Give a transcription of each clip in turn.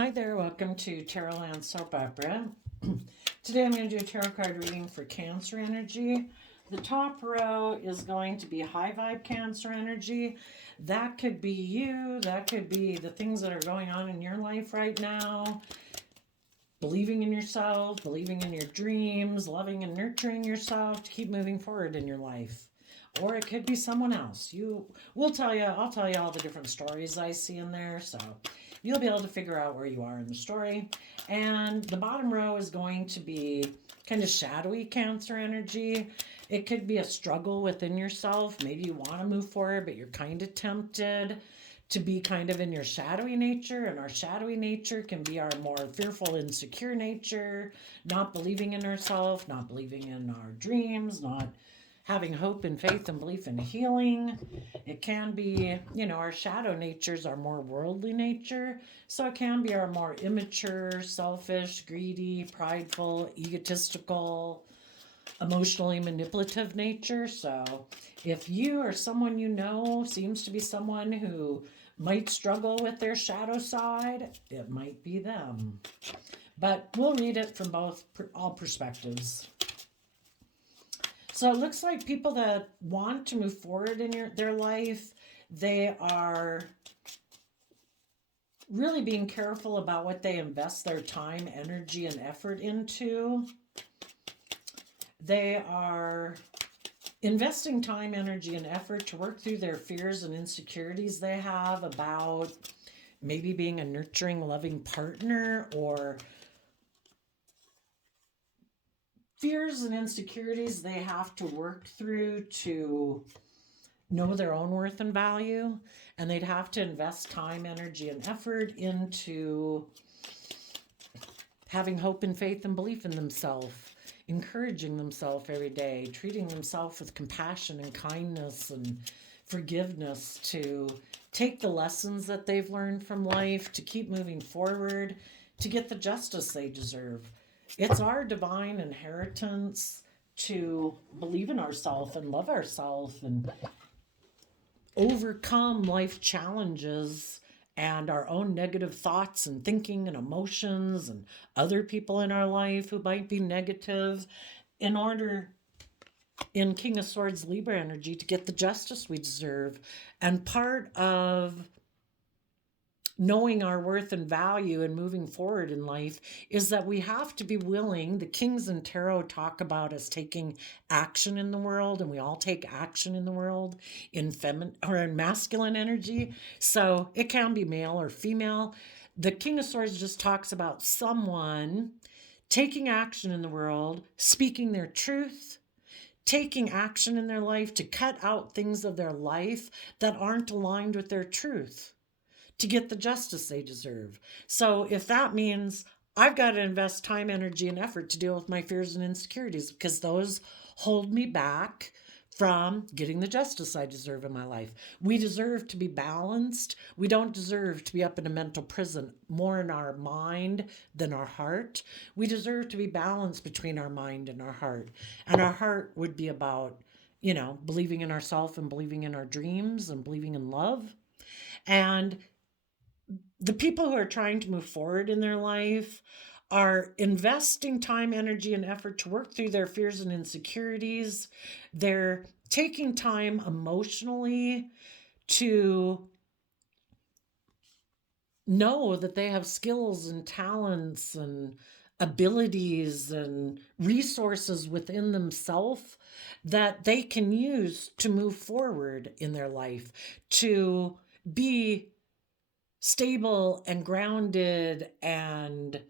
Hi there, welcome to Tarot Land Soap Opera. Today I'm going to do a tarot card reading for Cancer energy. The top row is going to be high vibe Cancer energy. That could be you, that could be the things that are going on in your life right now. Believing in yourself, believing in your dreams, loving and nurturing yourself to keep moving forward in your life. Or it could be someone else. I'll tell you all the different stories I see in there, so you'll be able to figure out where you are in the story. And the bottom row is going to be kind of shadowy Cancer energy. It could be a struggle within yourself. Maybe you want to move forward, but you're kind of tempted to be kind of in your shadowy nature. And our shadowy nature can be our more fearful, insecure nature, not believing in ourselves, not believing in our dreams, not having hope and faith and belief in healing. It can be, our shadow natures are more worldly nature. So it can be our more immature, selfish, greedy, prideful, egotistical, emotionally manipulative nature. So if you or someone you know seems to be someone who might struggle with their shadow side, it might be them. But we'll read it from all perspectives. So it looks like people that want to move forward in their life, they are really being careful about what they invest their time, energy, and effort into. They are investing time, energy, and effort to work through their fears and insecurities they have about maybe being a nurturing, loving partner, or fears and insecurities they have to work through to know their own worth and value. And they'd have to invest time, energy, and effort into having hope and faith and belief in themselves, encouraging themselves every day, treating themselves with compassion and kindness and forgiveness, to take the lessons that they've learned from life, to keep moving forward, to get the justice they deserve. It's our divine inheritance to believe in ourselves and love ourselves and overcome life challenges and our own negative thoughts and thinking and emotions and other people in our life who might be negative, in order, in King of Swords Libra energy, to get the justice we deserve. And part of knowing our worth and value and moving forward in life is that we have to be willing. The kings in tarot talk about us taking action in the world, and we all take action in the world in feminine or in masculine energy. So it can be male or female. The King of Swords just talks about someone taking action in the world, speaking their truth, taking action in their life to cut out things of their life that aren't aligned with their truth, to get the justice they deserve. So if that means I've got to invest time, energy, and effort to deal with my fears and insecurities because those hold me back from getting the justice I deserve in my life. We deserve to be balanced. We don't deserve to be up in a mental prison, more in our mind than our heart. We deserve to be balanced between our mind and our heart. And our heart would be about, believing in ourselves and believing in our dreams and believing in love. And the people who are trying to move forward in their life are investing time, energy, and effort to work through their fears and insecurities. They're taking time emotionally to know that they have skills and talents and abilities and resources within themselves that they can use to move forward in their life, to be stable and grounded and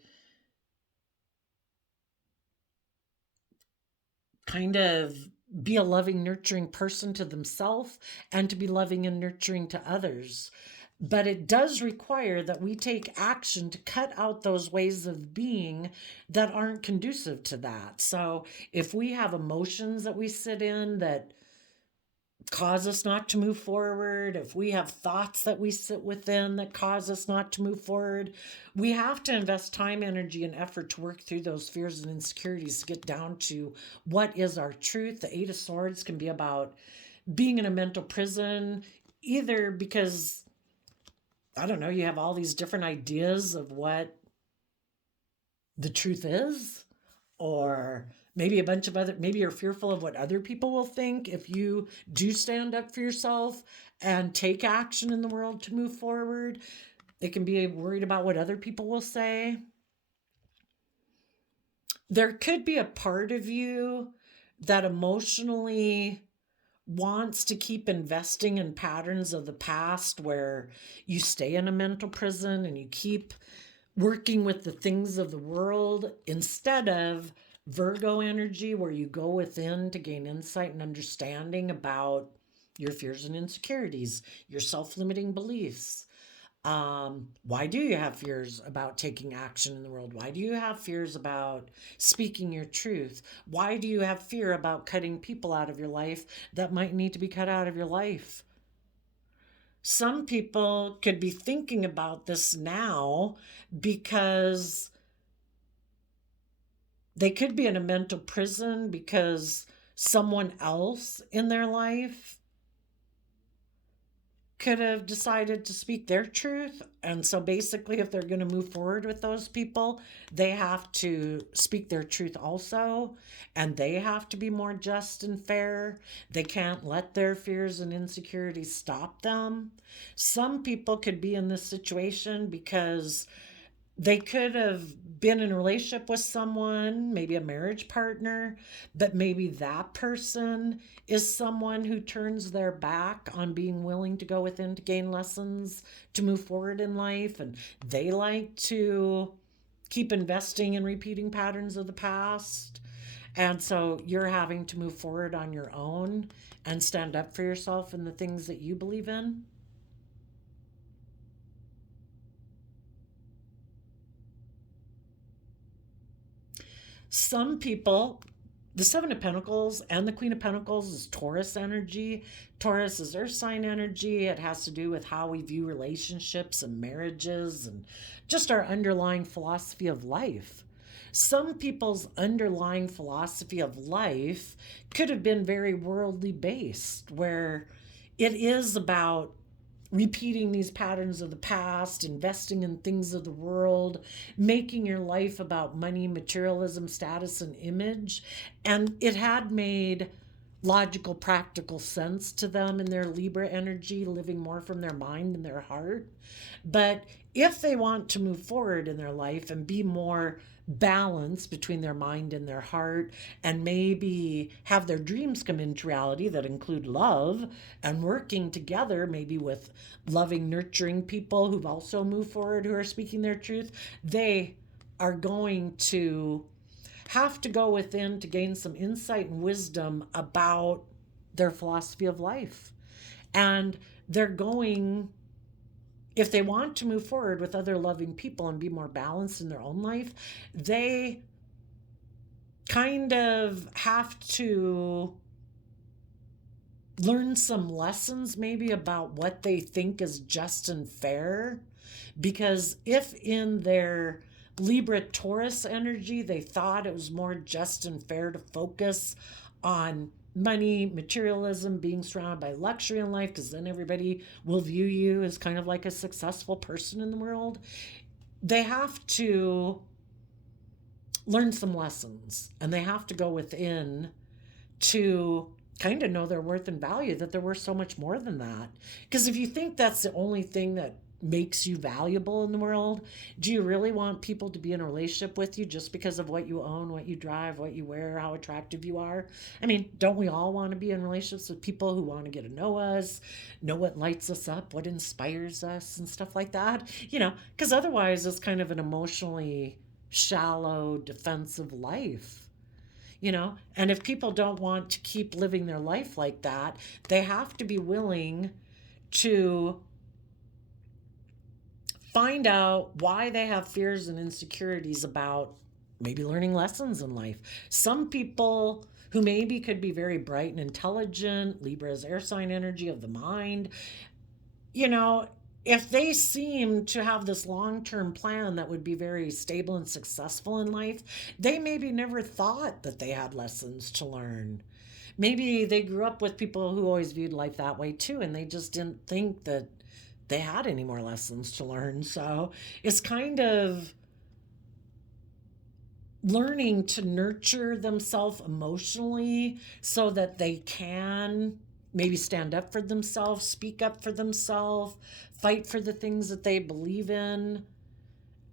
kind of be a loving, nurturing person to themselves and to be loving and nurturing to others. But it does require that we take action to cut out those ways of being that aren't conducive to that. So if we have emotions that we sit in that cause us not to move forward, if we have thoughts that we sit within that cause us not to move forward, we have to invest time, energy, and effort to work through those fears and insecurities to get down to what is our truth. The Eight of Swords can be about being in a mental prison, either because I don't know, you have all these different ideas of what the truth is, or maybe a bunch of other, maybe you're fearful of what other people will think if you do stand up for yourself and take action in the world to move forward. It can be worried about what other people will say. There could be a part of you that emotionally wants to keep investing in patterns of the past where you stay in a mental prison and you keep working with the things of the world instead of Virgo energy, where you go within to gain insight and understanding about your fears and insecurities, your self-limiting beliefs. Why do you have fears about taking action in the world? Why do you have fears about speaking your truth? Why do you have fear about cutting people out of your life that might need to be cut out of your life? Some people could be thinking about this now because they could be in a mental prison because someone else in their life could have decided to speak their truth. And so basically, if they're going to move forward with those people, they have to speak their truth also. And they have to be more just and fair. They can't let their fears and insecurities stop them. Some people could be in this situation because they could have been in a relationship with someone, maybe a marriage partner, but maybe that person is someone who turns their back on being willing to go within to gain lessons to move forward in life. And they like to keep investing in repeating patterns of the past. And so you're having to move forward on your own and stand up for yourself and the things that you believe in. Some people, the Seven of Pentacles and the Queen of Pentacles is Taurus energy. Taurus is earth sign energy. It has to do with how we view relationships and marriages and just our underlying philosophy of life. Some people's underlying philosophy of life could have been very worldly based, where it is about repeating these patterns of the past, investing in things of the world, making your life about money, materialism, status, and image. And it had made logical, practical sense to them in their Libra energy, living more from their mind and their heart. But if they want to move forward in their life and be more balanced between their mind and their heart, and maybe have their dreams come into reality that include love and working together, maybe with loving, nurturing people who've also moved forward, who are speaking their truth, they are going to have to go within to gain some insight and wisdom about their philosophy of life. And they're going, if they want to move forward with other loving people and be more balanced in their own life, they kind of have to learn some lessons maybe about what they think is just and fair. Because if in their Libra Taurus energy they thought it was more just and fair to focus on money, materialism, being surrounded by luxury in life, because then everybody will view you as kind of like a successful person in the world, they have to learn some lessons and they have to go within to kind of know their worth and value, that they're worth so much more than that. Because if you think that's the only thing that makes you valuable in the world, do you really want people to be in a relationship with you just because of what you own, what you drive, what you wear, how attractive you are? I mean, don't we all want to be in relationships with people who want to get to know us, know what lights us up, what inspires us, and stuff like that? You know, because otherwise it's kind of an emotionally shallow, defensive life. You know, and if people don't want to keep living their life like that, they have to be willing to find out why they have fears and insecurities about maybe learning lessons in life. Some people who maybe could be very bright and intelligent, Libra's air sign energy of the mind, you know, if they seem to have this long-term plan that would be very stable and successful in life, they maybe never thought that they had lessons to learn. Maybe they grew up with people who always viewed life that way too, and they just didn't think that they had any more lessons to learn. So it's kind of learning to nurture themselves emotionally so that they can maybe stand up for themselves, speak up for themselves, fight for the things that they believe in.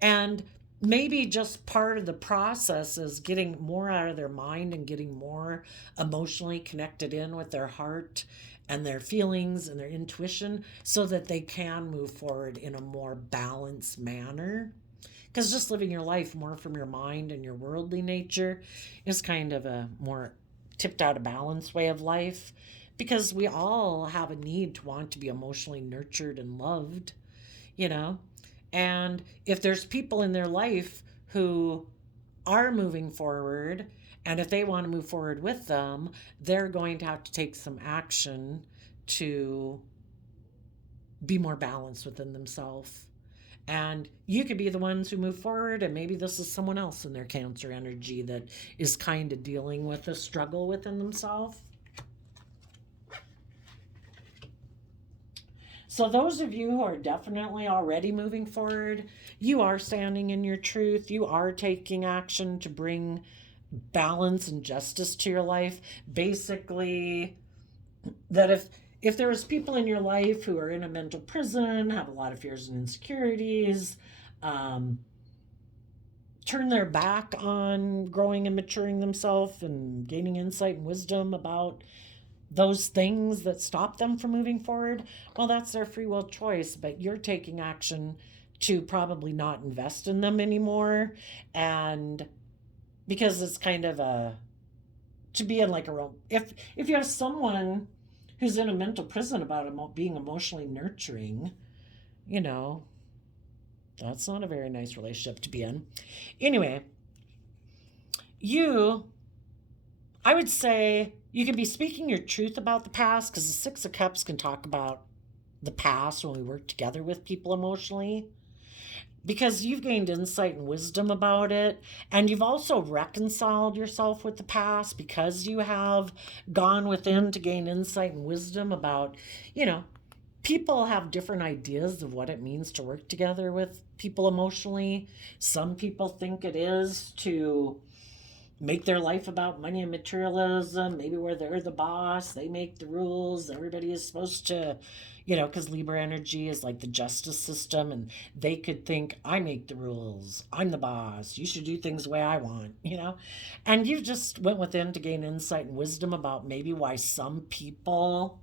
And maybe just part of the process is getting more out of their mind and getting more emotionally connected in with their heart and their feelings and their intuition so that they can move forward in a more balanced manner. Because just living your life more from your mind and your worldly nature is kind of a more tipped out of balance way of life. Because we all have a need to want to be emotionally nurtured and loved, you know? And if there's people in their life who are moving forward, and if they want to move forward with them, they're going to have to take some action to be more balanced within themselves. And you could be the ones who move forward, and maybe this is someone else in their Cancer energy that is kind of dealing with a struggle within themselves. So those of you who are definitely already moving forward, you are standing in your truth. You are taking action to bring balance and justice to your life. Basically, that if there was people in your life who are in a mental prison, have a lot of fears and insecurities, turn their back on growing and maturing themselves and gaining insight and wisdom about those things that stop them from moving forward, well, that's their free will choice, but you're taking action to probably not invest in them anymore. And because it's kind of a, to be in like a real, if you have someone who's in a mental prison about being emotionally nurturing, you know, that's not a very nice relationship to be in. Anyway, I would say you can be speaking your truth about the past, because the Six of Cups can talk about the past when we work together with people emotionally, because you've gained insight and wisdom about it, and you've also reconciled yourself with the past because you have gone within to gain insight and wisdom about, people have different ideas of what it means to work together with people emotionally. Some people think it is to make their life about money and materialism, maybe where they're the boss, they make the rules, everybody is supposed to, because Libra energy is like the justice system, and they could think, I make the rules, I'm the boss, you should do things the way I want, and you just went within to gain insight and wisdom about maybe why some people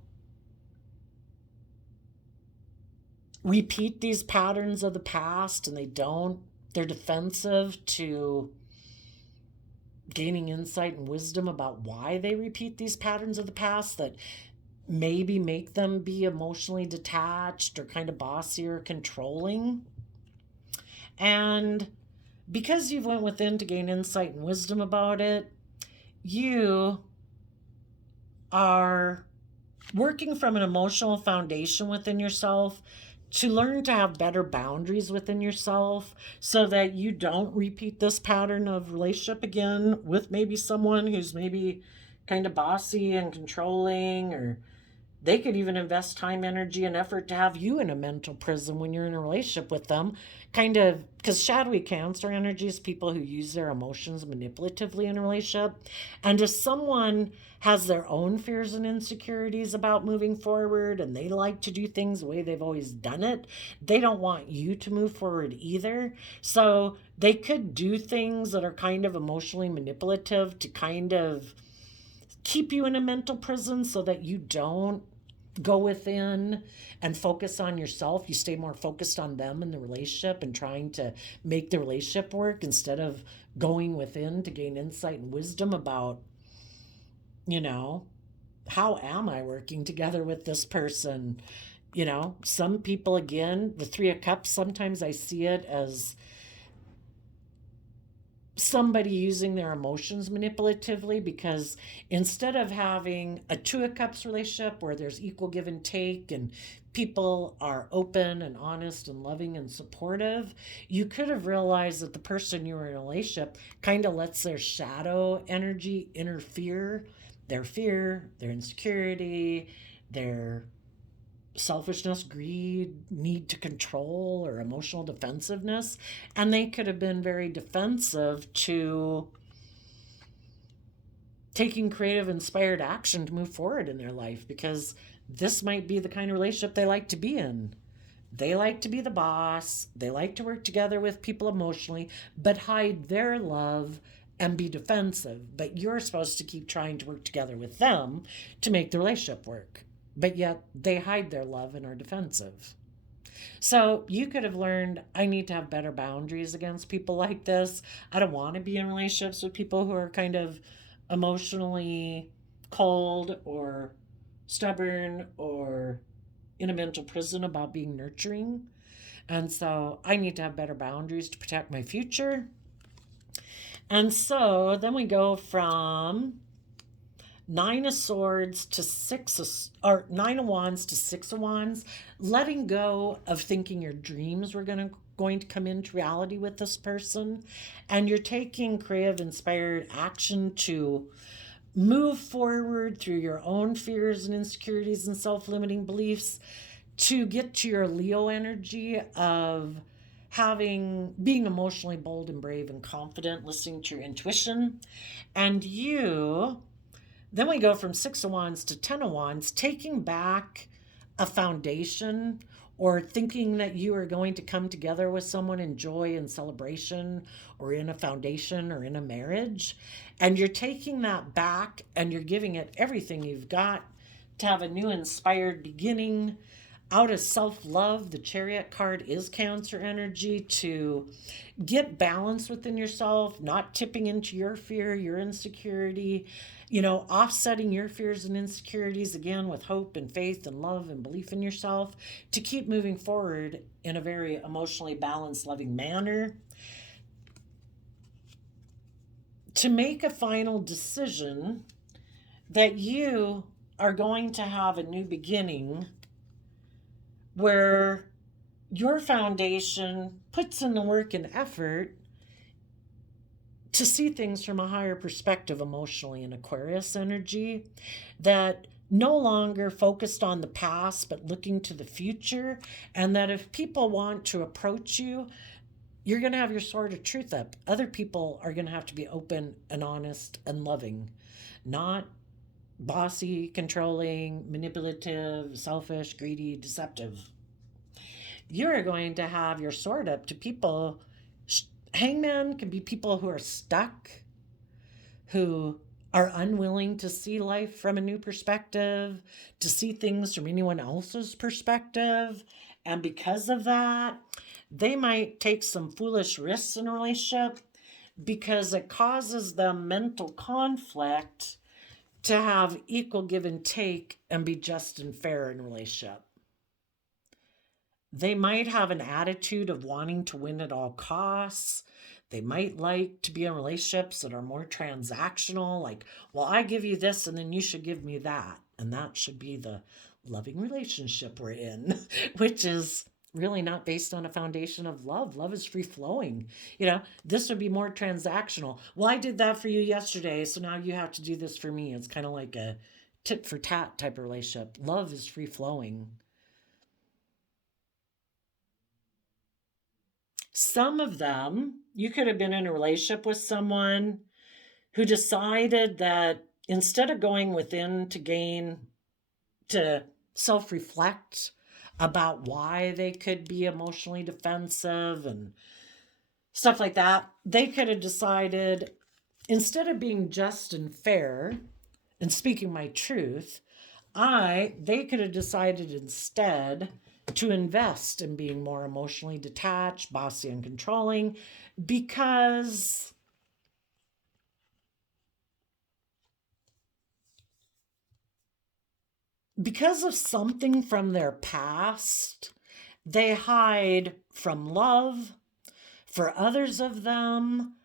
repeat these patterns of the past, and they're defensive to gaining insight and wisdom about why they repeat these patterns of the past that maybe make them be emotionally detached or kind of bossy or controlling. And because you've went within to gain insight and wisdom about it, you are working from an emotional foundation within yourself to learn to have better boundaries within yourself so that you don't repeat this pattern of relationship again with maybe someone who's maybe kind of bossy and controlling, or they could even invest time, energy, and effort to have you in a mental prison when you're in a relationship with them. Kind of, because shadowy Cancer energy is people who use their emotions manipulatively in a relationship. And if someone has their own fears and insecurities about moving forward, and they like to do things the way they've always done it, they don't want you to move forward either. So they could do things that are kind of emotionally manipulative to kind of keep you in a mental prison so that you don't go within and focus on yourself. You stay more focused on them and the relationship and trying to make the relationship work instead of going within to gain insight and wisdom about, how am I working together with this person? Some people, again, the Three of Cups, sometimes I see it as somebody using their emotions manipulatively, because instead of having a Two of Cups relationship where there's equal give and take and people are open and honest and loving and supportive, you could have realized that the person you were in a relationship kind of lets their shadow energy interfere, their fear, their insecurity, their selfishness, greed, need to control, or emotional defensiveness. And they could have been very defensive to taking creative, inspired action to move forward in their life, because this might be the kind of relationship they like to be in. They like to be the boss. They like to work together with people emotionally, but hide their love and be defensive. But you're supposed to keep trying to work together with them to make the relationship work. But yet they hide their love and are defensive. So you could have learned, I need to have better boundaries against people like this. I don't want to be in relationships with people who are kind of emotionally cold or stubborn or in a mental prison about being nurturing. And so I need to have better boundaries to protect my future. And so then we go from Nine of Swords to or Nine of Wands to Six of Wands, letting go of thinking your dreams were going to come into reality with this person, and you're taking creative, inspired action to move forward through your own fears and insecurities and self-limiting beliefs to get to your Leo energy of being emotionally bold and brave and confident, listening to your intuition. And then we go from Six of Wands to Ten of Wands, taking back a foundation, or thinking that you are going to come together with someone in joy and celebration, or in a foundation, or in a marriage. And you're taking that back and you're giving it everything you've got to have a new inspired beginning. Out of self-love, the Chariot card is Cancer energy, to get balance within yourself, not tipping into your fear, your insecurity, offsetting your fears and insecurities again with hope and faith and love and belief in yourself, to keep moving forward in a very emotionally balanced, loving manner. To make a final decision that you are going to have a new beginning where your foundation puts in the work and effort to see things from a higher perspective emotionally, in Aquarius energy, that no longer focused on the past but looking to the future. And that if people want to approach you, you're going to have your sword of truth up. Other people are going to have to be open and honest and loving, not bossy, controlling, manipulative, selfish, greedy, deceptive. You're going to have your sword up to people. Hangman can be people who are stuck, who are unwilling to see life from a new perspective, to see things from anyone else's perspective. And because of that, they might take some foolish risks in a relationship because it causes them mental conflict to have equal give and take and be just and fair in a relationship. They might have an attitude of wanting to win at all costs. They might like to be in relationships that are more transactional, like, well, I give you this and then you should give me that. And that should be the loving relationship we're in, which is really not based on a foundation of love. Love is free flowing. This would be more transactional. Well, I did that for you yesterday, so now you have to do this for me. It's kind of like a tit for tat type of relationship. Love is free flowing. Some of them, you could have been in a relationship with someone who decided that instead of going within to self-reflect about why they could be emotionally defensive and stuff like that, they could have decided, instead of being just and fair and speaking my truth, they could have decided instead to invest in being more emotionally detached, bossy, and controlling, because of something from their past. They hide from love for others of them,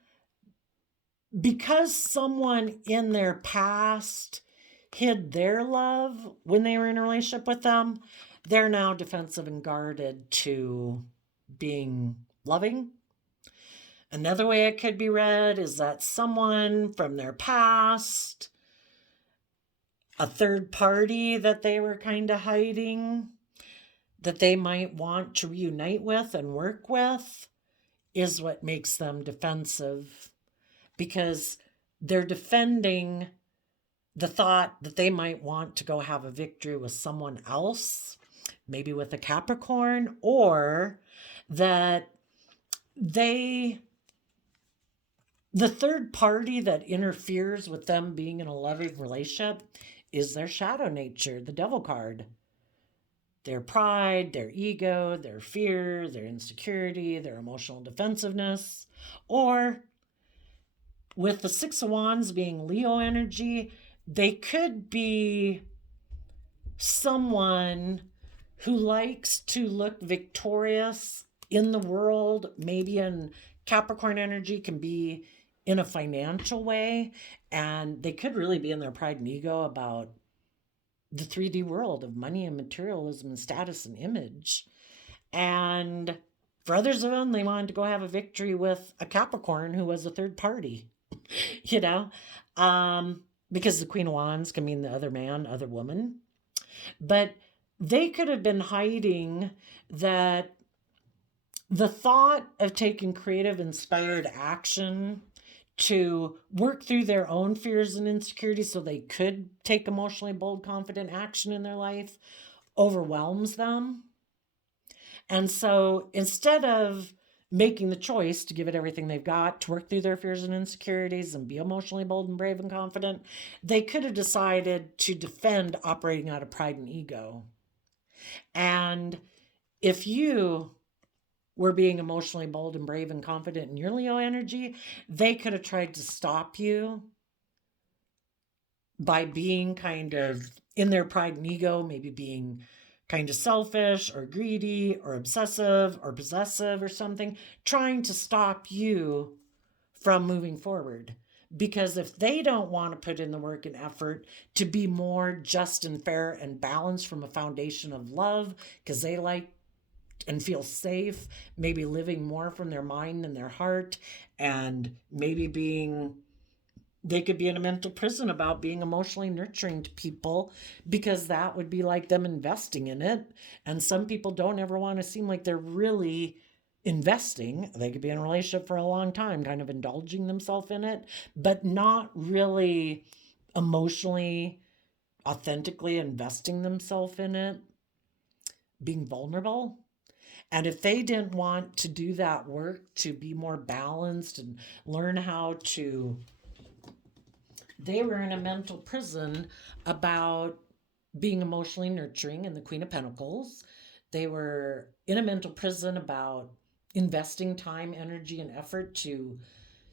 because someone in their past hid their love when they were in a relationship with them. They're now defensive and guarded to being loving. Another way it could be read is that someone from their past, a third party that they were kind of hiding, that they might want to reunite with and work with is what makes them defensive, because they're defending the thought that they might want to go have a victory with someone else, maybe with a Capricorn, or that the third party that interferes with them being in a loving relationship is their shadow nature, the devil card. Their pride, their ego, their fear, their insecurity, their emotional defensiveness. Or with the Six of Wands being Leo energy, they could be someone who likes to look victorious in the world, maybe in Capricorn energy can be in a financial way, and they could really be in their pride and ego about the 3D world of money and materialism and status and image. And for others of them, they wanted to go have a victory with a Capricorn who was a third party, you know, because the Queen of Wands can mean the other man, other woman. But they could have been hiding that the thought of taking creative, inspired action to work through their own fears and insecurities so they could take emotionally bold, confident action in their life overwhelms them. And so instead of making the choice to give it everything they've got to work through their fears and insecurities and be emotionally bold and brave and confident, they could have decided to defend operating out of pride and ego. And if you were being emotionally bold and brave and confident in your Leo energy, they could have tried to stop you by being kind of in their pride and ego, maybe being kind of selfish or greedy or obsessive or possessive or something, trying to stop you from moving forward. Because if they don't want to put in the work and effort to be more just and fair and balanced from a foundation of love, because they like and feel safe, maybe living more from their mind and their heart, and maybe they could be in a mental prison about being emotionally nurturing to people, because that would be like them investing in it. And some people don't ever want to seem like they're really investing. They could be in a relationship for a long time, kind of indulging themselves in it, but not really emotionally, authentically investing themselves in it, being vulnerable. And if they didn't want to do that work to be more balanced and learn how to, they were in a mental prison about being emotionally nurturing in the Queen of Pentacles. They were in a mental prison about investing time, energy, and effort to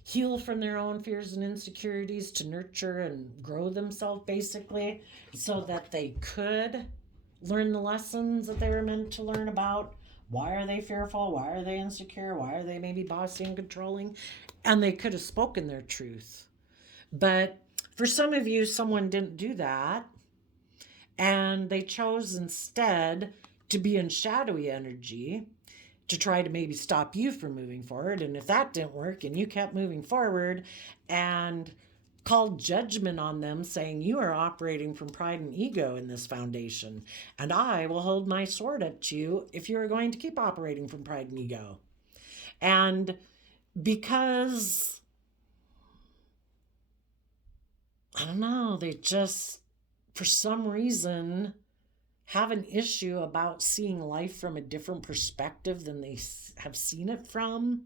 heal from their own fears and insecurities, to nurture and grow themselves, basically, so that they could learn the lessons that they were meant to learn about. Why are they fearful? Why are they insecure? Why are they maybe bossy and controlling? And they could have spoken their truth. But for some of you, someone didn't do that. And they chose instead to be in shadowy energy to try to maybe stop you from moving forward. And if that didn't work and you kept moving forward, and called judgment on them, saying, you are operating from pride and ego in this foundation, and I will hold my sword up to you if you are going to keep operating from pride and ego. And because, I don't know, they just, for some reason, have an issue about seeing life from a different perspective than they have seen it from,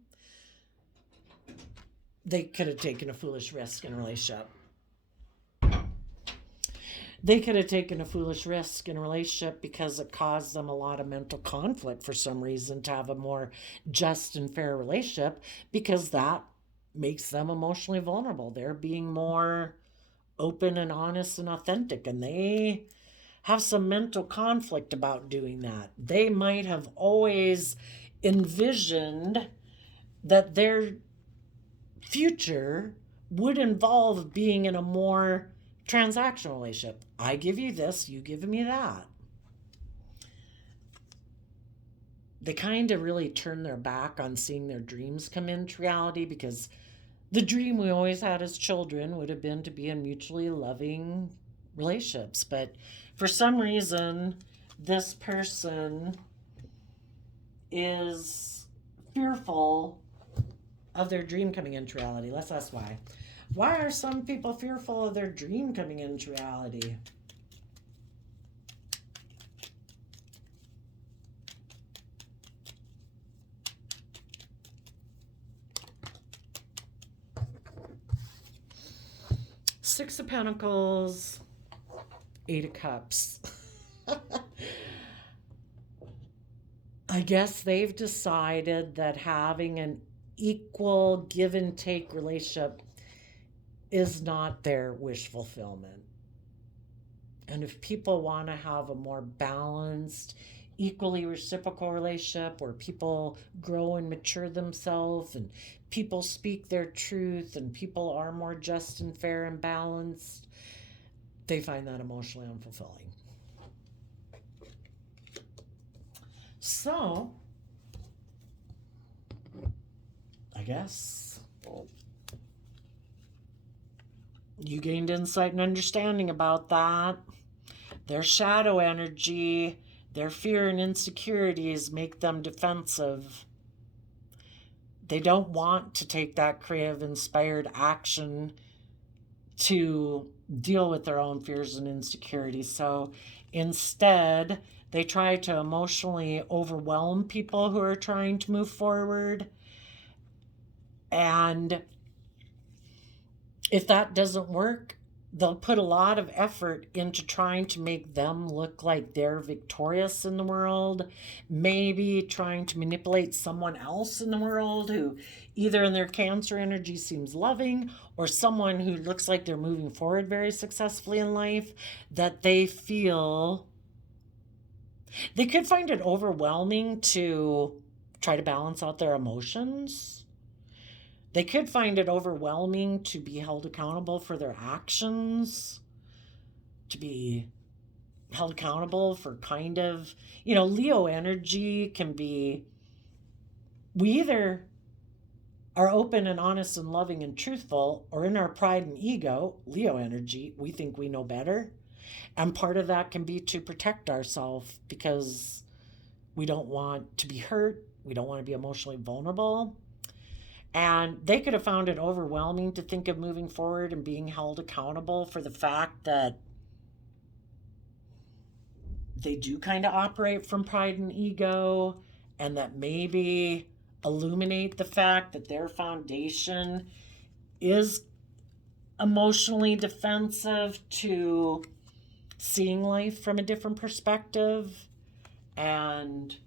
they could have taken a foolish risk in a relationship. They could have taken a foolish risk in a relationship because it caused them a lot of mental conflict for some reason to have a more just and fair relationship, because that makes them emotionally vulnerable. They're being more open and honest and authentic, and they have some mental conflict about doing that. They might have always envisioned that their future would involve being in a more transactional relationship. I give you this, you give me that. They kind of really turn their back on seeing their dreams come into reality, because the dream we always had as children would have been to be in mutually loving relationships. But for some reason, this person is fearful of their dream coming into reality. Let's ask why. Why are some people fearful of their dream coming into reality? Six of Pentacles, Eight of Cups. I guess they've decided that having an equal give and take relationship is not their wish fulfillment. And if people want to have a more balanced, equally reciprocal relationship where people grow and mature themselves and people speak their truth and people are more just and fair and balanced, they find that emotionally unfulfilling. So, I guess you gained insight and understanding about that. Their shadow energy, their fear and insecurities make them defensive. They don't want to take that creative, inspired action to deal with their own fears and insecurities. So instead, they try to emotionally overwhelm people who are trying to move forward. And if that doesn't work, they'll put a lot of effort into trying to make them look like they're victorious in the world, maybe trying to manipulate someone else in the world who either in their Cancer energy seems loving or someone who looks like they're moving forward very successfully in life, that they feel they could find it overwhelming to try to balance out their emotions. They could find it overwhelming to be held accountable for their actions, to be held accountable for kind of, Leo energy can be, we either are open and honest and loving and truthful, or in our pride and ego, Leo energy, we think we know better. And part of that can be to protect ourselves because we don't want to be hurt. We don't want to be emotionally vulnerable. And they could have found it overwhelming to think of moving forward and being held accountable for the fact that they do kind of operate from pride and ego, and that maybe illuminate the fact that their foundation is emotionally defensive to seeing life from a different perspective and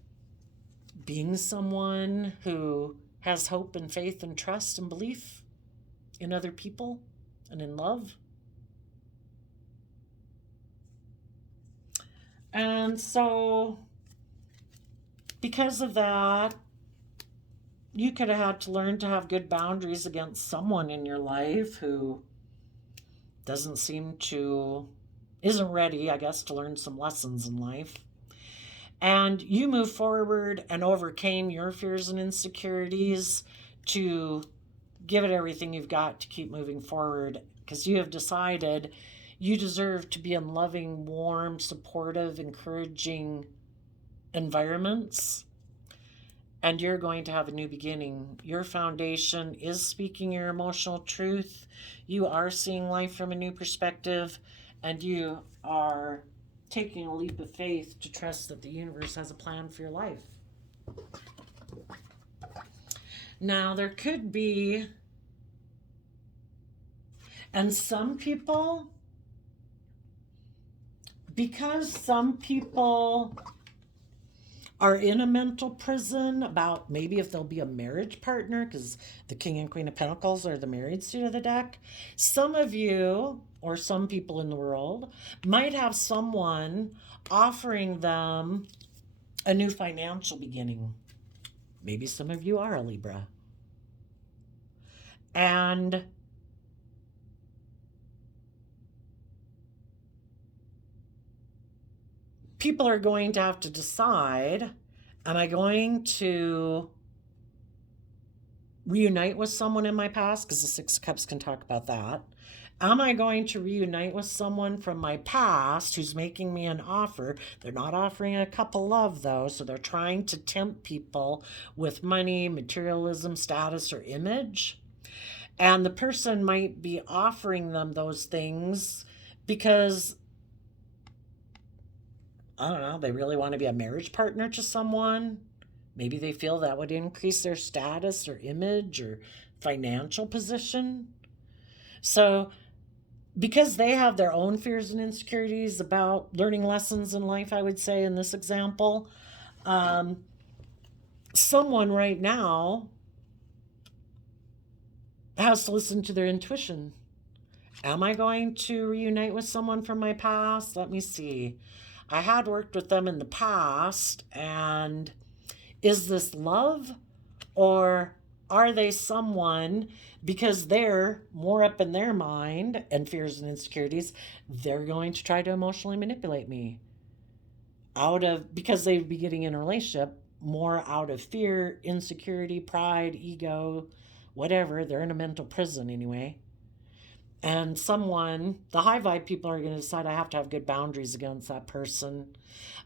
being someone who has hope and faith and trust and belief in other people and in love. And so, because of that, you could have had to learn to have good boundaries against someone in your life who isn't ready, I guess, to learn some lessons in life. And you move forward and overcame your fears and insecurities to give it everything you've got to keep moving forward, because you have decided you deserve to be in loving, warm, supportive, encouraging environments. And you're going to have a new beginning. Your foundation is speaking your emotional truth. You are seeing life from a new perspective, and you are taking a leap of faith to trust that the universe has a plan for your life. Now, there could be, and some people, because some people are in a mental prison about maybe if they'll be a marriage partner, because the King and Queen of Pentacles are the married state of the deck. Some of you, or some people in the world, might have someone offering them a new financial beginning. Maybe some of you are a Libra. And people are going to have to decide, am I going to reunite with someone in my past? Because the Six of Cups can talk about that. Am I going to reunite with someone from my past who's making me an offer? They're not offering a cup of love, though, so they're trying to tempt people with money, materialism, status, or image. And the person might be offering them those things because, I don't know, they really want to be a marriage partner to someone. Maybe they feel that would increase their status or image or financial position. So, because they have their own fears and insecurities about learning lessons in life, I would say in this example, someone right now has to listen to their intuition. Am I going to reunite with someone from my past? Let me see. I had worked with them in the past, and is this love, or are they someone, because they're more up in their mind and fears and insecurities, they're going to try to emotionally manipulate me because they'd be getting in a relationship more out of fear, insecurity, pride, ego, whatever. They're in a mental prison anyway. And the high vibe people are going to decide I have to have good boundaries against that person.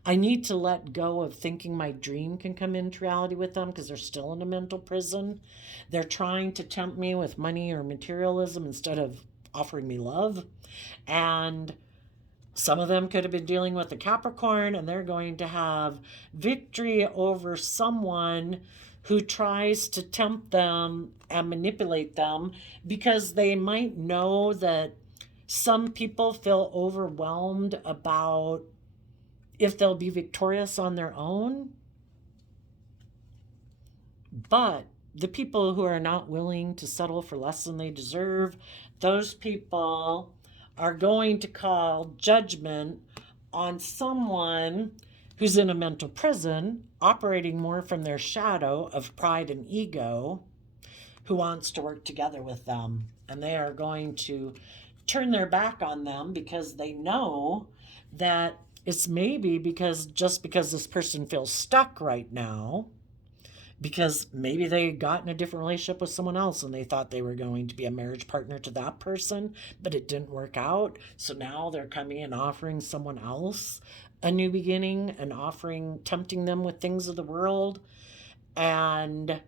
I need to let go of thinking my dream can come into reality with them because they're still in a mental prison. They're trying to tempt me with money or materialism instead of offering me love. And some of them could have been dealing with a Capricorn, and they're going to have victory over someone who tries to tempt them and manipulate them because they might know that some people feel overwhelmed about if they'll be victorious on their own. But the people who are not willing to settle for less than they deserve, those people are going to call judgment on someone who's in a mental prison, operating more from their shadow of pride and ego, who wants to work together with them. And they are going to turn their back on them because they know that it's maybe because this person feels stuck right now, because maybe they got in a different relationship with someone else and they thought they were going to be a marriage partner to that person, but it didn't work out. So now they're coming and offering someone else a new beginning and tempting them with things of the world. And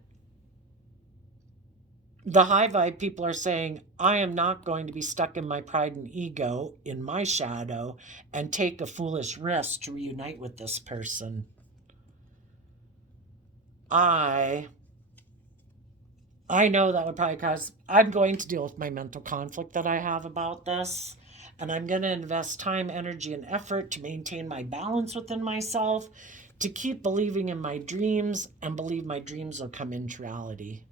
the high vibe people are saying, I am not going to be stuck in my pride and ego in my shadow and take a foolish risk to reunite with this person. I know that would probably cause, I'm going to deal with my mental conflict that I have about this. And I'm going to invest time, energy, and effort to maintain my balance within myself, to keep believing in my dreams and believe my dreams will come into reality.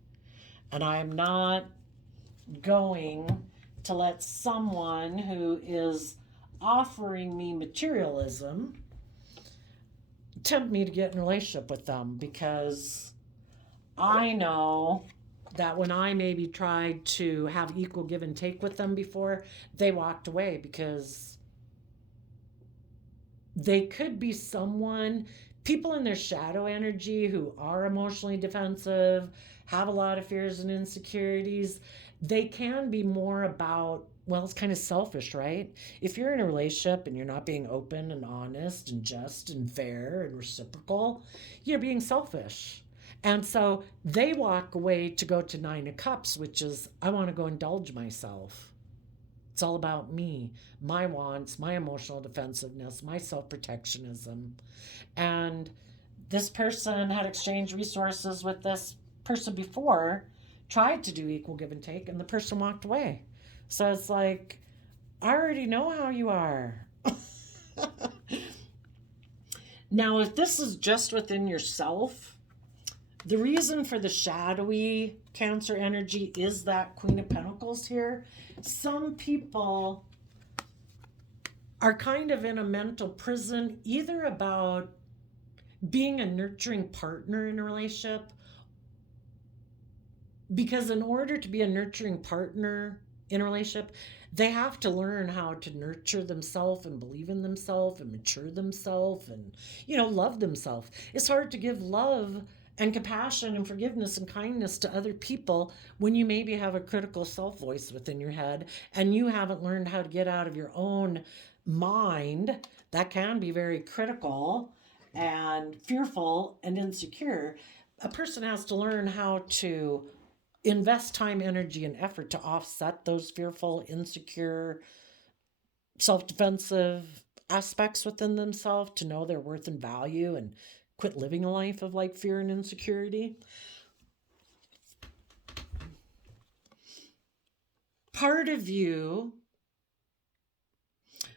And I am not going to let someone who is offering me materialism tempt me to get in a relationship with them, because I know that when I maybe tried to have equal give and take with them before, they walked away because they could be people in their shadow energy who are emotionally defensive, have a lot of fears and insecurities. They can be more about, well, it's kind of selfish, right? If you're in a relationship and you're not being open and honest and just and fair and reciprocal, you're being selfish. And so they walk away to go to Nine of Cups, which is, I want to go indulge myself. It's all about me, my wants, my emotional defensiveness, my self-protectionism. And this person had exchanged resources with this person before, tried to do equal give and take, and the person walked away. So it's like, I already know how you are. Now, if this is just within yourself, the reason for the shadowy Cancer energy is that Queen of Pentacles here. Some people are kind of in a mental prison, either about being a nurturing partner in a relationship, because in order to be a nurturing partner in a relationship, they have to learn how to nurture themselves and believe in themselves and mature themselves and, love themselves. It's hard to give love and compassion and forgiveness and kindness to other people when you maybe have a critical self voice within your head and you haven't learned how to get out of your own mind that can be very critical and fearful and insecure. A person has to learn how to invest time, energy, and effort to offset those fearful, insecure, self defensive aspects within themselves, to know their worth and value and quit living a life of like fear and insecurity. Part of you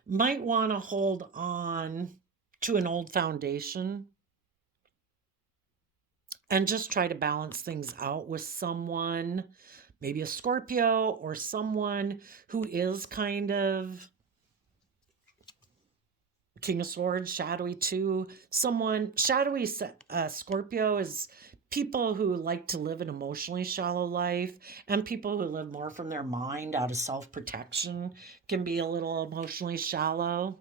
might want to hold on to an old foundation and just try to balance things out with someone, maybe a Scorpio or someone who is kind of King of Swords, shadowy too. Someone, shadowy Scorpio is people who like to live an emotionally shallow life, and people who live more from their mind out of self-protection can be a little emotionally shallow.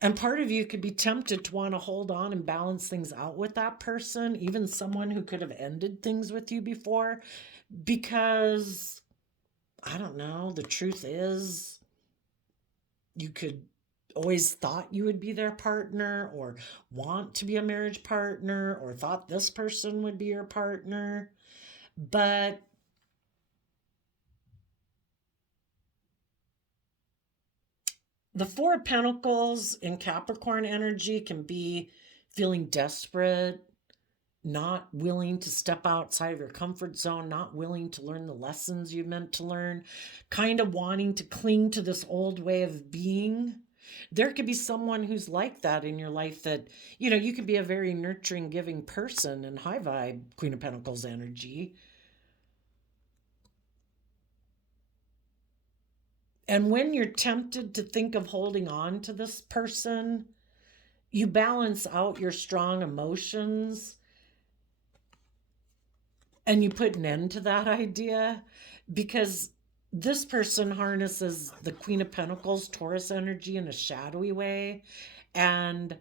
And part of you could be tempted to want to hold on and balance things out with that person, even someone who could have ended things with you before, because, I don't know, the truth is you could always thought you would be their partner or want to be a marriage partner or thought this person would be your partner. But the Four of Pentacles in Capricorn energy can be feeling desperate, not willing to step outside of your comfort zone, not willing to learn the lessons you meant to learn, kind of wanting to cling to this old way of being. There could be someone who's like that in your life that, you could be a very nurturing, giving person and high vibe Queen of Pentacles energy. And when you're tempted to think of holding on to this person, you balance out your strong emotions and you put an end to that idea, because this person harnesses the Queen of Pentacles, Taurus energy, in a shadowy way. And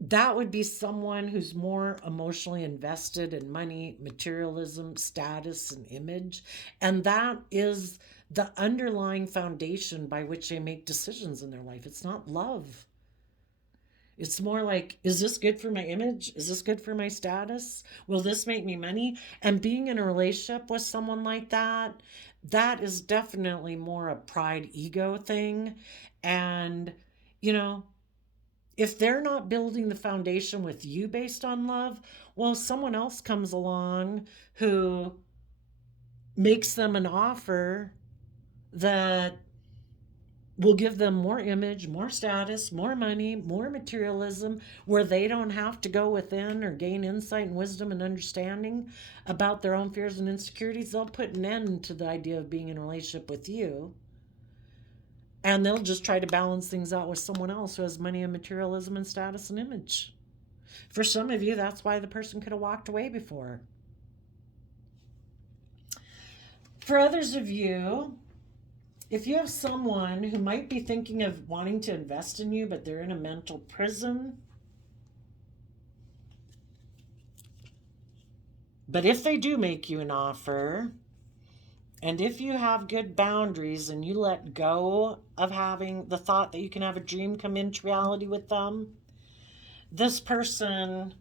that would be someone who's more emotionally invested in money, materialism, status, and image. And that is the underlying foundation by which they make decisions in their life. It's not love. It's more like, is this good for my image? Is this good for my status? Will this make me money? And being in a relationship with someone like that, that is definitely more a pride ego thing. And, if they're not building the foundation with you based on love, well, someone else comes along who makes them an offer that will give them more image, more status, more money, more materialism, where they don't have to go within or gain insight and wisdom and understanding about their own fears and insecurities. They'll put an end to the idea of being in a relationship with you. And they'll just try to balance things out with someone else who has money and materialism and status and image. For some of you, that's why the person could have walked away before. For others of you, if you have someone who might be thinking of wanting to invest in you, but they're in a mental prison, but if they do make you an offer, and if you have good boundaries and you let go of having the thought that you can have a dream come into reality with them, this person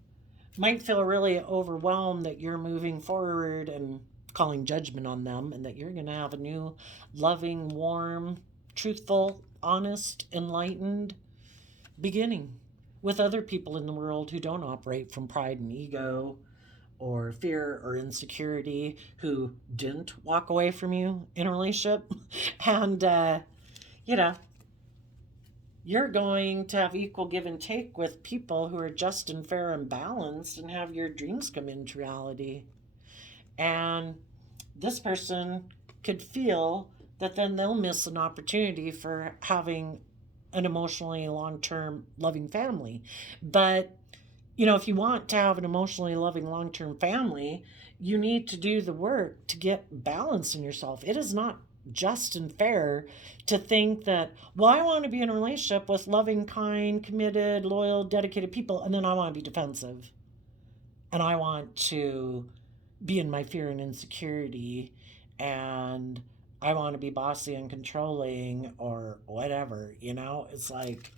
might feel really overwhelmed that you're moving forward and calling judgment on them, and that you're going to have a new loving, warm, truthful, honest, enlightened beginning with other people in the world who don't operate from pride and ego or fear or insecurity, who didn't walk away from you in a relationship. And, you're going to have equal give and take with people who are just and fair and balanced and have your dreams come into reality. And this person could feel that then they'll miss an opportunity for having an emotionally long-term loving family. But, if you want to have an emotionally loving long-term family, you need to do the work to get balance in yourself. It is not just and fair to think that, well, I want to be in a relationship with loving, kind, committed, loyal, dedicated people, and then I want to be defensive. and I want to be in my fear and insecurity, and I want to be bossy and controlling or whatever, It's like,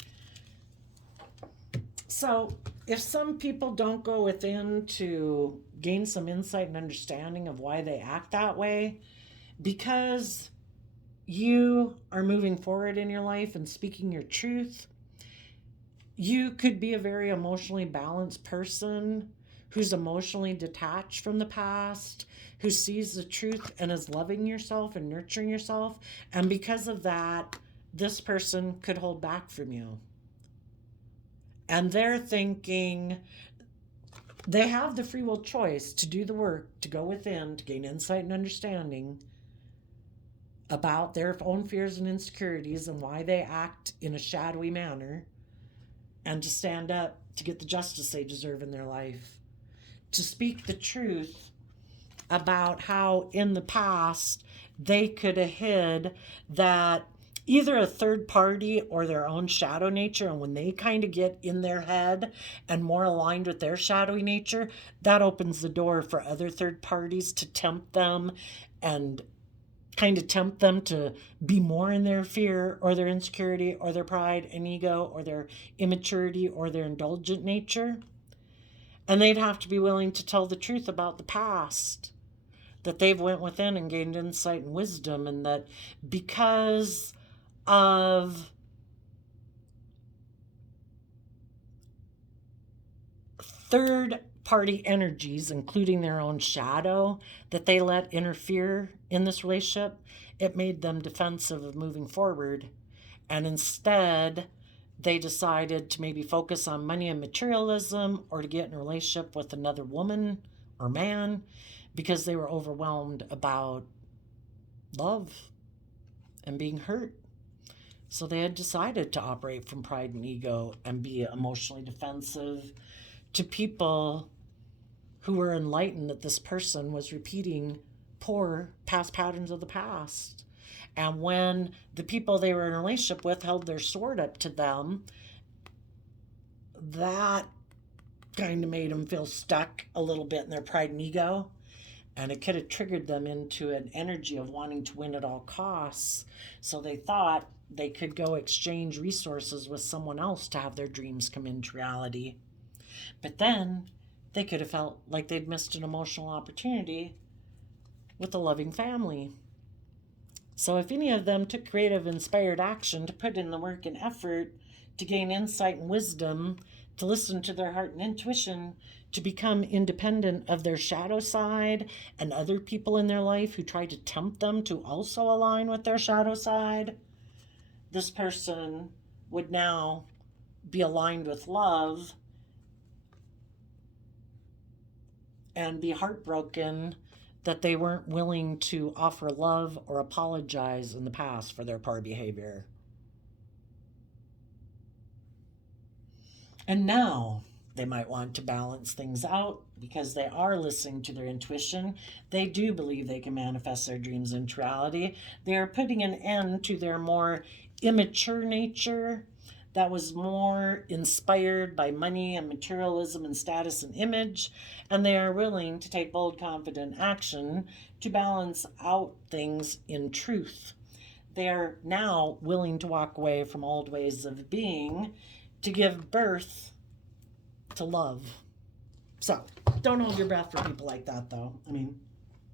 so if some people don't go within to gain some insight and understanding of why they act that way, because you are moving forward in your life and speaking your truth, you could be a very emotionally balanced person who's emotionally detached from the past, who sees the truth and is loving yourself and nurturing yourself. And because of that, this person could hold back from you. And they're thinking they have the free will choice to do the work, to go within, to gain insight and understanding about their own fears and insecurities and why they act in a shadowy manner, and to stand up to get the justice they deserve in their life, to speak the truth about how in the past they could have hid that either a third party or their own shadow nature, and when they kind of get in their head and more aligned with their shadowy nature, that opens the door for other third parties to tempt them and kind of tempt them to be more in their fear or their insecurity or their pride and ego or their immaturity or their indulgent nature. And they'd have to be willing to tell the truth about the past, that they've went within and gained insight and wisdom, and that because of third party energies, including their own shadow, that they let interfere in this relationship, it made them defensive of moving forward. And instead, they decided to maybe focus on money and materialism, or to get in a relationship with another woman or man, because they were overwhelmed about love and being hurt. So they had decided to operate from pride and ego and be emotionally defensive to people who were enlightened that this person was repeating poor past patterns of the past. And when the people they were in a relationship with held their sword up to them, that kind of made them feel stuck a little bit in their pride and ego. And it could have triggered them into an energy of wanting to win at all costs. So they thought they could go exchange resources with someone else to have their dreams come into reality. But then they could have felt like they'd missed an emotional opportunity with a loving family. So if any of them took creative, inspired action to put in the work and effort to gain insight and wisdom, to listen to their heart and intuition, to become independent of their shadow side and other people in their life who try to tempt them to also align with their shadow side, this person would now be aligned with love and be heartbroken that they weren't willing to offer love or apologize in the past for their poor behavior. And now they might want to balance things out because they are listening to their intuition. They do believe they can manifest their dreams into reality. They are putting an end to their more immature nature that was more inspired by money and materialism and status and image, and they are willing to take bold, confident action to balance out things in truth. They are now willing to walk away from old ways of being to give birth to love. So don't hold your breath for people like that, though. I mean,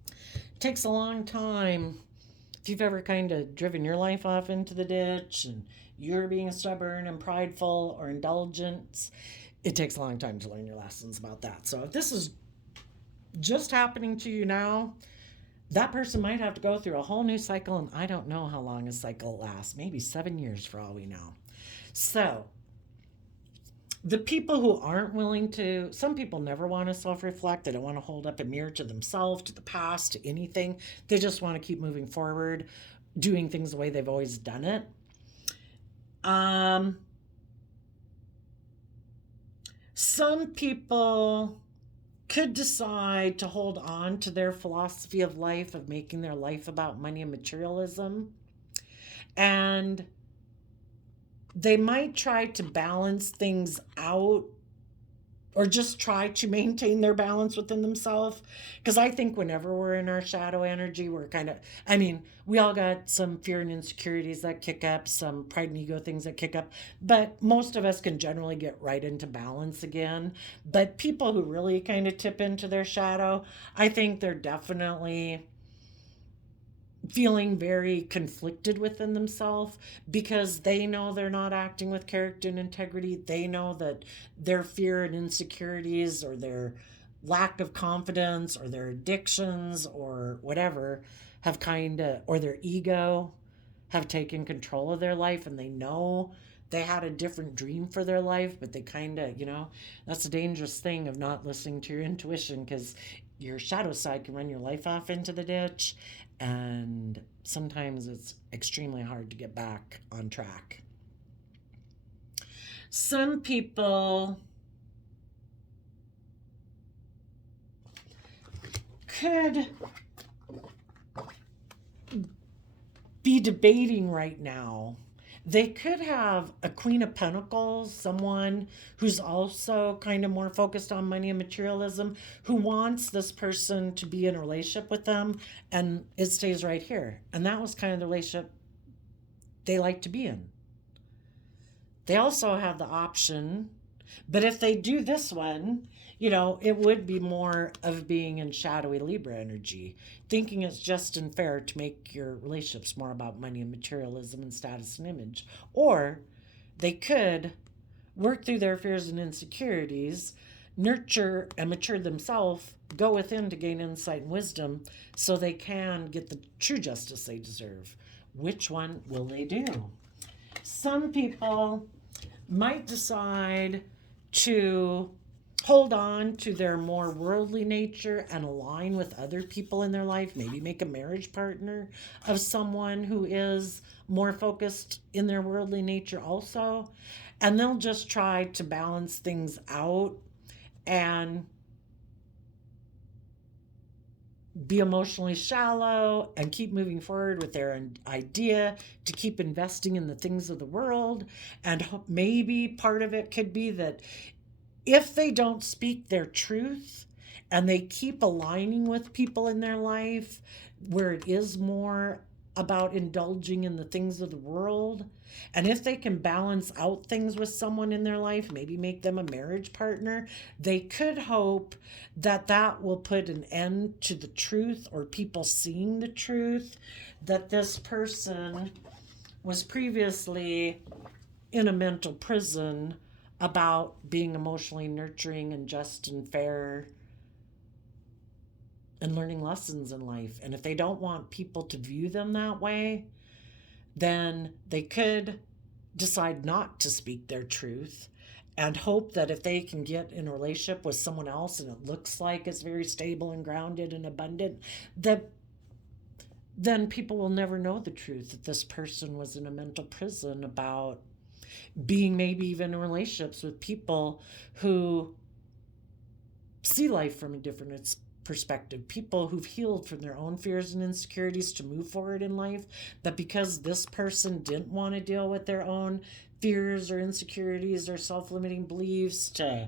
it takes a long time. If you've ever kind of driven your life off into the ditch and you're being stubborn and prideful or indulgent, it takes a long time to learn your lessons about that. So if this is just happening to you now, that person might have to go through a whole new cycle, and I don't know how long a cycle lasts. Maybe 7 years for all we know. So the people who aren't willing to, some people never want to self-reflect. They don't want to hold up a mirror to themselves, to the past, to anything. They just want to keep moving forward, doing things the way they've always done it. Some people could decide to hold on to their philosophy of life, of making their life about money and materialism. And they might try to balance things out or just try to maintain their balance within themselves. Because I think whenever we're in our shadow energy, we're kind of, I mean, we all got some fear and insecurities that kick up, some pride and ego things that kick up, but most of us can generally get right into balance again. But people who really kind of tip into their shadow, I think they're definitely feeling very conflicted within themselves because they know they're not acting with character and integrity. They know that their fear and insecurities or their lack of confidence or their addictions or whatever have kind of, or their ego have taken control of their life, and they know they had a different dream for their life, but they kind of, that's a dangerous thing of not listening to your intuition, because your shadow side can run your life off into the ditch, and sometimes it's extremely hard to get back on track. Some people could be debating right now. They could have a Queen of Pentacles, someone who's also kind of more focused on money and materialism, who wants this person to be in a relationship with them, and it stays right here. And that was kind of the relationship they like to be in. They also have the option, but if they do this one, it would be more of being in shadowy Libra energy, thinking it's just and fair to make your relationships more about money and materialism and status and image. Or they could work through their fears and insecurities, nurture and mature themselves, go within to gain insight and wisdom so they can get the true justice they deserve. Which one will they do? Some people might decide to hold on to their more worldly nature and align with other people in their life, maybe make a marriage partner of someone who is more focused in their worldly nature also. And they'll just try to balance things out and be emotionally shallow and keep moving forward with their idea to keep investing in the things of the world. And maybe part of it could be that if they don't speak their truth and they keep aligning with people in their life where it is more about indulging in the things of the world, and if they can balance out things with someone in their life, maybe make them a marriage partner, they could hope that that will put an end to the truth, or people seeing the truth, that this person was previously in a mental prison about being emotionally nurturing and just and fair and learning lessons in life. And if they don't want people to view them that way, then they could decide not to speak their truth and hope that if they can get in a relationship with someone else and it looks like it's very stable and grounded and abundant, that then people will never know the truth, that this person was in a mental prison about being maybe even in relationships with people who see life from a different perspective, people who've healed from their own fears and insecurities to move forward in life, but because this person didn't want to deal with their own fears or insecurities or self-limiting beliefs to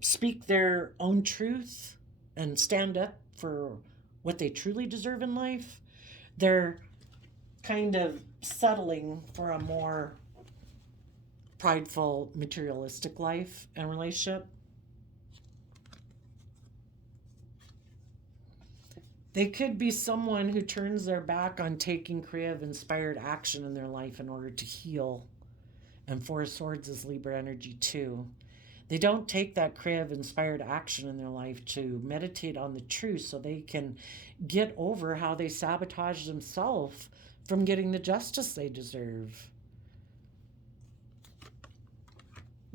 speak their own truth and stand up for what they truly deserve in life, they're kind of settling for a more prideful, materialistic life and relationship. They could be someone who turns their back on taking creative, inspired action in their life in order to heal. And Four of Swords is Libra energy too. They don't take that creative, inspired action in their life to meditate on the truth so they can get over how they sabotage themselves from getting the justice they deserve.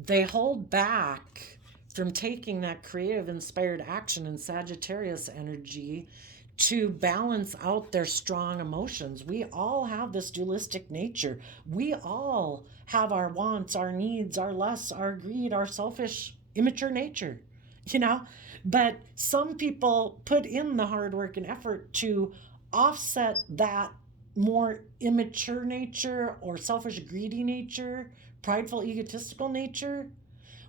They hold back from taking that creative, inspired action in Sagittarius energy to balance out their strong emotions. We all have this dualistic nature. We all have our wants, our needs, our lusts, our greed, our selfish, immature nature, But some people put in the hard work and effort to offset that more immature nature or selfish, greedy nature, prideful, egotistical nature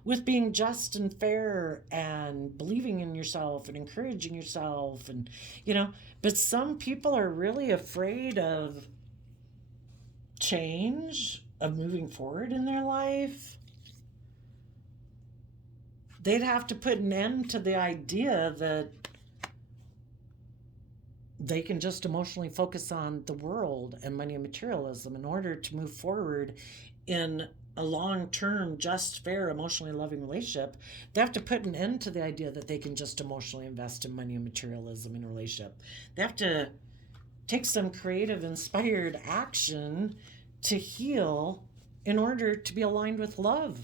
with being just and fair and believing in yourself and encouraging yourself, and but some people are really afraid of change, of moving forward in their life. They'd have to put an end to the idea that they can just emotionally focus on the world and money and materialism in order to move forward in a long-term, just, fair, emotionally loving relationship. They have to put an end to the idea that they can just emotionally invest in money and materialism in a relationship. They have to take some creative, inspired action to heal in order to be aligned with love,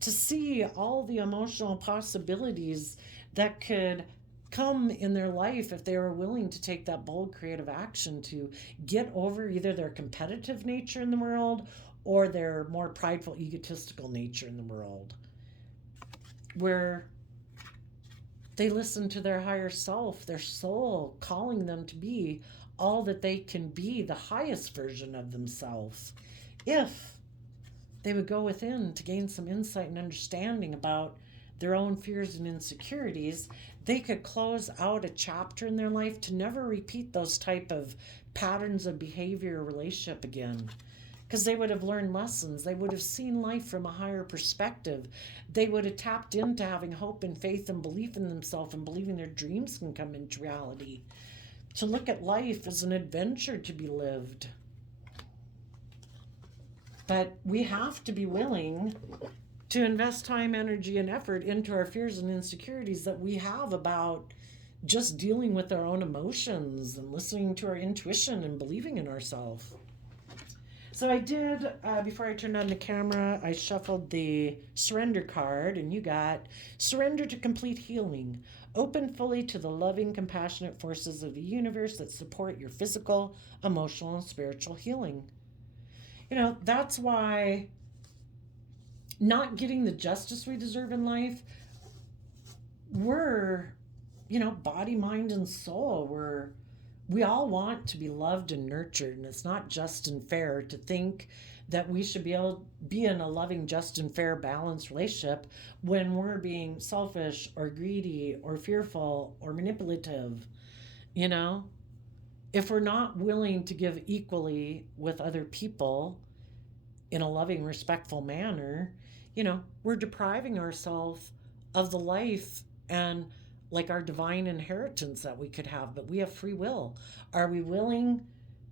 to see all the emotional possibilities that could come in their life if they were willing to take that bold creative action to get over either their competitive nature in the world or their more prideful, egotistical nature in the world, where they listen to their higher self, their soul calling them to be all that they can be, the highest version of themselves, if they would go within to gain some insight and understanding about their own fears and insecurities. They could close out a chapter in their life to never repeat those type of patterns of behavior or relationship again, because they would have learned lessons. They would have seen life from a higher perspective. They would have tapped into having hope and faith and belief in themselves and believing their dreams can come into reality, to look at life as an adventure to be lived. But we have to be willing to invest time, energy, and effort into our fears and insecurities that we have about just dealing with our own emotions and listening to our intuition and believing in ourselves. So I did, before I turned on the camera, I shuffled the surrender card, and you got surrender to complete healing. Open fully to the loving, compassionate forces of the universe that support your physical, emotional, and spiritual healing. That's why not getting the justice we deserve in life, we're, body, mind, and soul, we all want to be loved and nurtured, and it's not just and fair to think that we should be able to be in a loving, just and fair, balanced relationship when we're being selfish or greedy or fearful or manipulative. If we're not willing to give equally with other people in a loving, respectful manner, we're depriving ourselves of the life and like our divine inheritance that we could have. But we have free will. Are we willing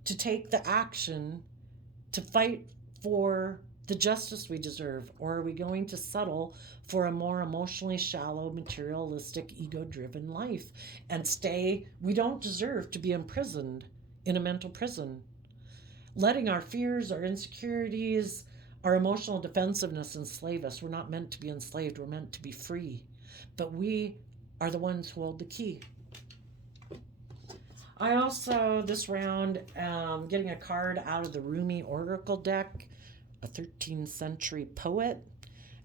to take the action to fight for the justice we deserve? Or are we going to settle for a more emotionally shallow, materialistic, ego-driven life and we don't deserve to be imprisoned in a mental prison, letting our fears, our insecurities, our emotional defensiveness enslave us. We're not meant to be enslaved. We're meant to be free. But we are the ones who hold the key. I also, this round, getting a card out of the Rumi Oracle deck, a 13th century poet.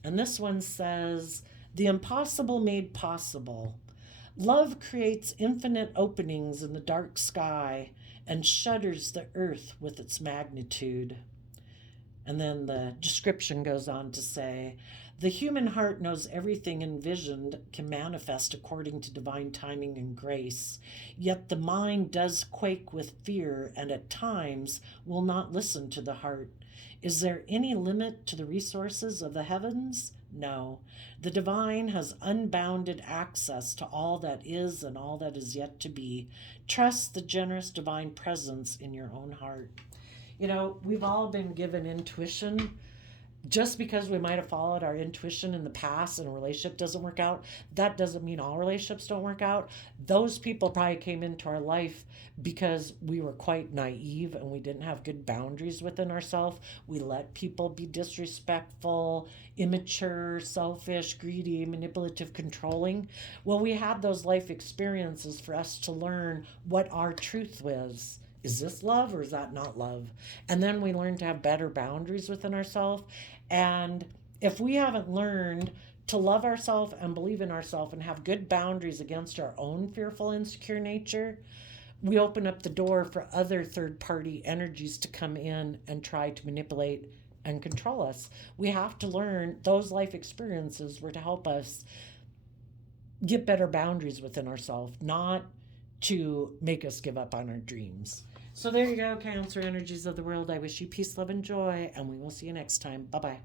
And this one says, "The impossible made possible. Love creates infinite openings in the dark sky and shudders the earth with its magnitude." And then the description goes on to say, "The human heart knows everything envisioned can manifest according to divine timing and grace. Yet the mind does quake with fear and at times will not listen to the heart. Is there any limit to the resources of the heavens? No. The divine has unbounded access to all that is and all that is yet to be. Trust the generous divine presence in your own heart." We've all been given intuition. Just because we might have followed our intuition in the past and a relationship doesn't work out, that doesn't mean all relationships don't work out. Those people probably came into our life because we were quite naive and we didn't have good boundaries within ourselves. We let people be disrespectful, immature, selfish, greedy, manipulative, controlling. Well, we had those life experiences for us to learn what our truth was. Is this love or is that not love? And then we learn to have better boundaries within ourselves. And if we haven't learned to love ourselves and believe in ourselves and have good boundaries against our own fearful, insecure nature, we open up the door for other third-party energies to come in and try to manipulate, and control us. We have to learn those life experiences were to help us get better boundaries within ourselves, not to make us give up on our dreams. So there you go, Cancer energies of the world. I wish you peace, love, and joy, and we will see you next time. Bye-bye.